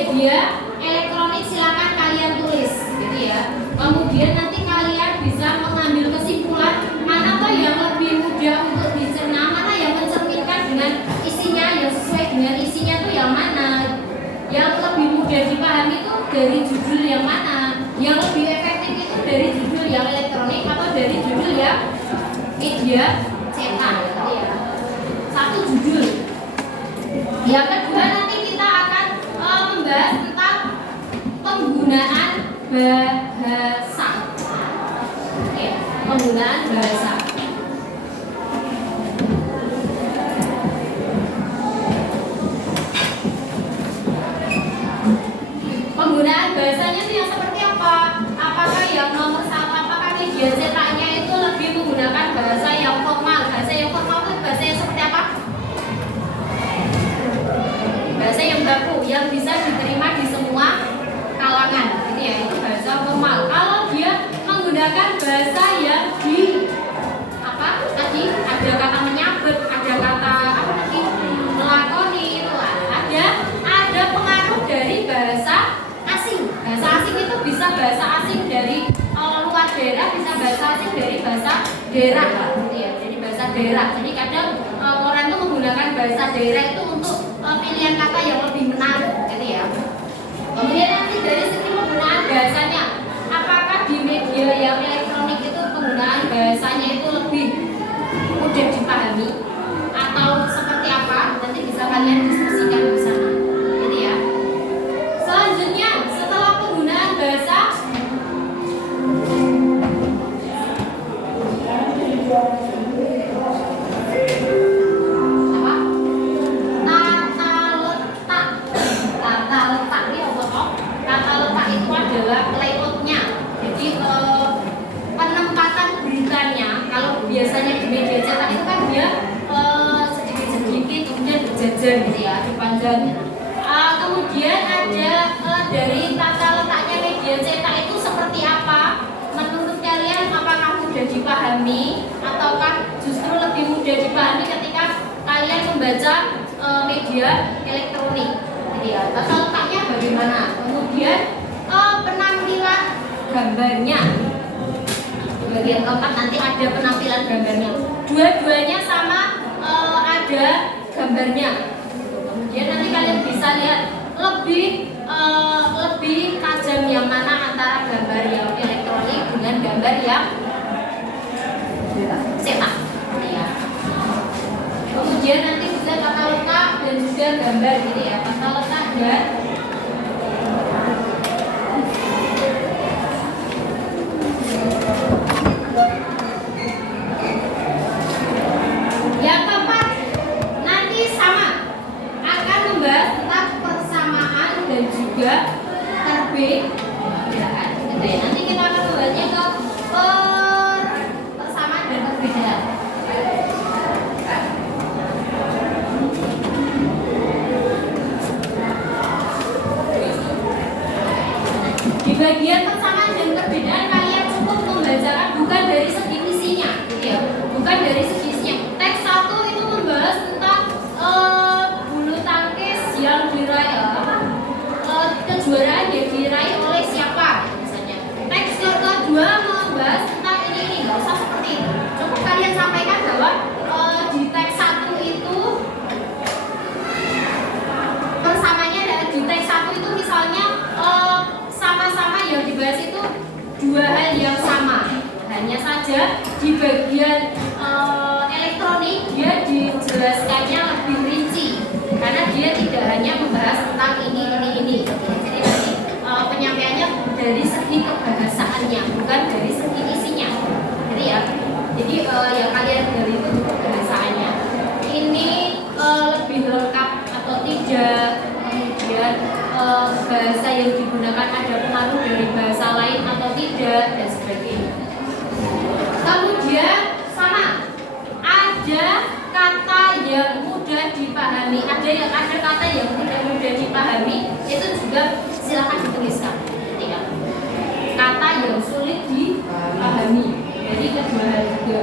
media elektronik silakan kalian tulis, gitu ya. Kemudian nanti kalian bisa mengambil kesimpulan mana tuh yang lebih mudah untuk dicerna, mana yang mencerminkan dengan isinya, yang sesuai dengan isinya tuh yang mana, yang lebih mudah dipahami itu dari judul yang mana, yang lebih efektif itu dari judul yang elektronik atau dari judul yang media cetak, gitu ya. Satu judul. Yang kedua nanti kita akan membahas tentang penggunaan bahasa. Oke, penggunaan bahasa. Penggunaan bahasanya itu yang seperti apa? Apakah yang nomor satu, apakah media cetaknya itu lebih menggunakan bahasa yang formal? Bahasa yang formal itu bahasa yang seperti apa? Bahasa yang baku, yang bisa diterima di semua kalangan, gitu ya, itu bahasa formal. Kalau dia menggunakan bahasa yang di apa tadi, ada kata menyabet, ada kata apa tadi, melakoni, itu ada pengaruh dari bahasa asing. Bahasa asing itu bisa bahasa asing dari luar daerah, bisa bahasa asing dari bahasa daerah, gitu ya. Jadi bahasa daerah. Jadi kadang orang itu menggunakan bahasa daerah itu untuk pilihan kata yang lebih menarik, gitu ya. Kemudian nanti dari segi penggunaan bahasanya, apakah di media yang elektronik itu penggunaan bahasanya itu lebih mudah dipahami atau seperti apa? Nanti bisa kalian diskusikan bersama, gitu ya. Selanjutnya setelah penggunaan bahasa, biasanya di media cetak itu kan dia sedikit-sedikit kemudian berjajar, gitu ya, dipanjangin. Kemudian ada dari tata letaknya media cetak itu seperti apa? Menurut kalian apakah mudah dipahami ataukah justru lebih mudah dipahami ketika kalian membaca media elektronik, gitu ya? Tata letaknya bagaimana? Kemudian penampilan gambarnya. Bagian keempat nanti ada penampilan gambarnya. Dua-duanya sama ada gambarnya. Kemudian nanti kalian bisa lihat lebih tajam yang mana antara gambar yang elektronik dengan gambar yang cetak. Ya. Kemudian nanti bisa tata letak dan juga gambar, gitu ya. Tata letak dan yang keempat nanti sama akan membahas tentang persamaan dan juga perbedaan, gitu ya. Nanti kita akan membahasnya ke persamaan dan perbedaan. Di bagian persamaan dan perbedaan kalian cukup membacakan bukan dari segi isinya, gitu ya. Bukan dari segi isinya. Teks 1 itu membahas tentang bulu tangkis yang diraih kejuaraan yang diraih oleh siapa, misalnya. Teks yang kedua membahas tentang ini, nggak usah seperti itu. Cukup kalian sampaikan bahwa di teks 1 itu persamanya, dan di teks 1 itu misalnya sama-sama yang dibahas itu dua hal yang sama. Hanya saja di bagian elektronik dia dijelaskannya lebih rinci karena dia tidak hanya membahas tentang ini. Jadi nanti penyampaiannya dari segi kebahasaannya, bukan dari segi isinya. Jadi ya, jadi yang kalian dari itu kebahasaannya. Ini lebih lengkap atau tidak, kemudian bahasa yang digunakan ada pengaruh dari bahasa lain atau tidak, dan sebagainya. Kemudian sama ada kata yang mudah dipahami, ada kata yang mudah dipahami, itu juga silakan dituliskan. Ya. Kata yang sulit dipahami, jadi kedua hal juga.